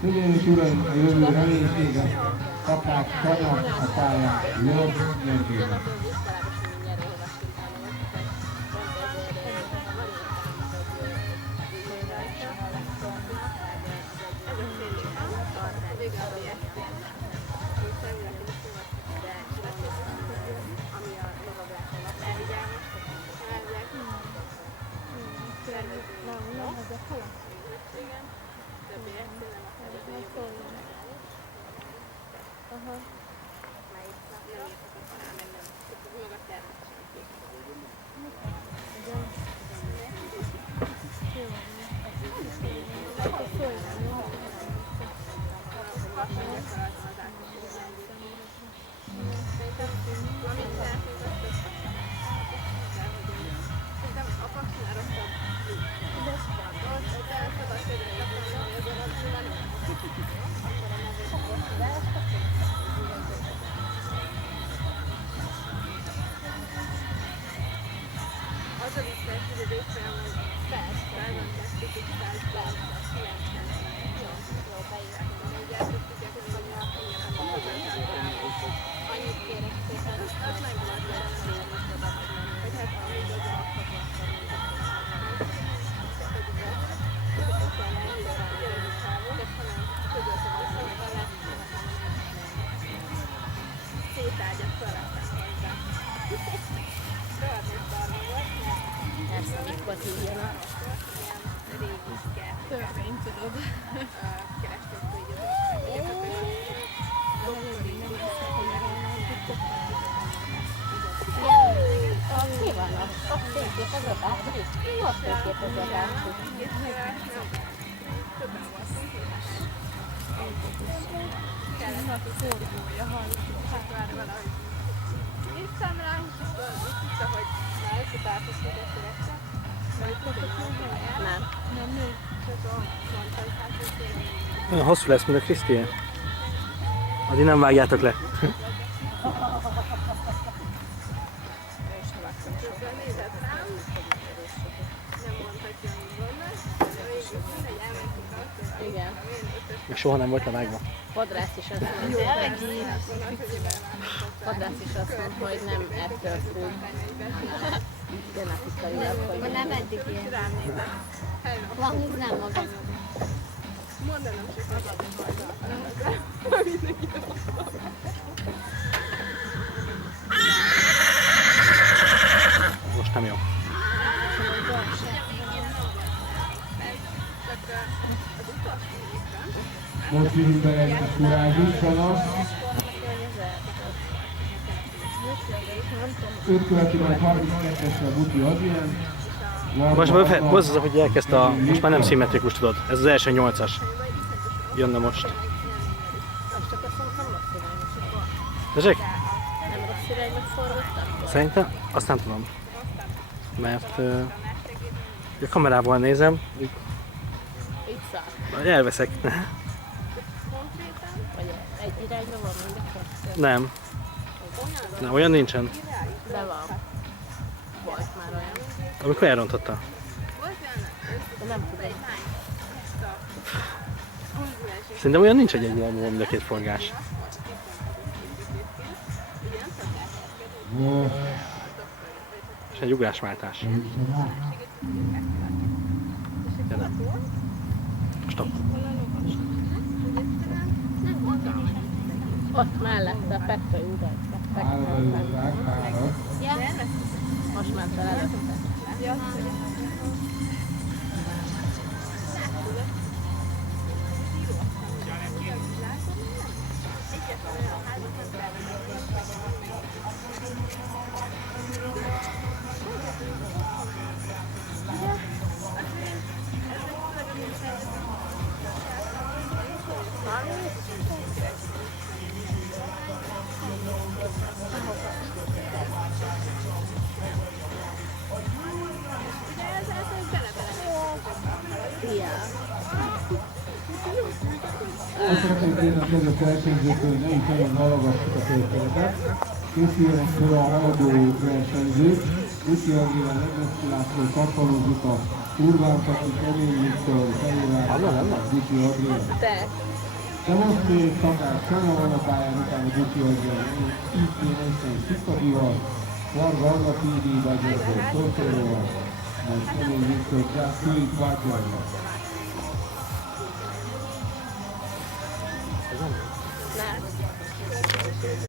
Hölgyeim és uraim, a jövő reménységet kapták Kanyar a pályán Lord nélkül. Törvény, tudod. Mi van a fényképezett átrik? Jó a fényképezett átrik. Többen voltunk kellett a fordulója, hallottuk, hát már valahogy néztem rá, és tudta, hogy már összetártos kérdésre. Nem. Nem nő. Csak mondta, hogy hát ez tényleg. Olyan hosszú lesz, mint a Krisztián. Addig nem vágjátok le. Nézett rám, nem mondhatja, hogy vannak, de végül mindegy, elmentünk azt, hogy Igen. Még soha nem volt levágva. Fodrász is azt mondta, Fodrász is azt mondta, hogy nem ettől függ. Genetikailag, hogy Nem eddig ilyen. rám nézett. Van, hogy nem magam. Mondanom csak az adott Most nem jó. Most jövünk be egy kurázsus Kanyar. 5 követi majd 32-esre Buti Adrien. Most az, hogy elkezdte a... Most már nem szimmetrikus, tudod. Ez az első 8-as. Jönne most. most csak azt mondom, nem rossz irányos. Tessék? Nem rossz irányba fordultam? Szerintem azt nem tudom. Mert a kamerával nézem, Itt száll. elveszek. Vagy egy irányba van mind a kettő? Nem. Nem, olyan nincsen. De van. Volt már olyan. Amikor elrontotta. De nem tudom. Szerintem olyan nincs, hogy egy irányban mind a két forgás. És egy ugrásváltás. Ja, nem. Stop. Ott mellette a Pető ugat. Most ment el előtte. Azt szeretném kérni a kedves versenyzőtől, hogy ne is nagyon halogassuk a történetet. Készüljenek fel a haladó versenyzők. Gucci Angéla, Legeszki László, Kappaló Zita, Urbán Peti, Kemény Viktor, Fehévár, Gucci Angéla. De most még Takács Sanya van a pályán, utána Gucci Angéla, így Einstein Sika Divat, Varga Anna Pidi, Bagyarból, Tortolóval, majd Kemény Viktor, Just Do It Bagyarból.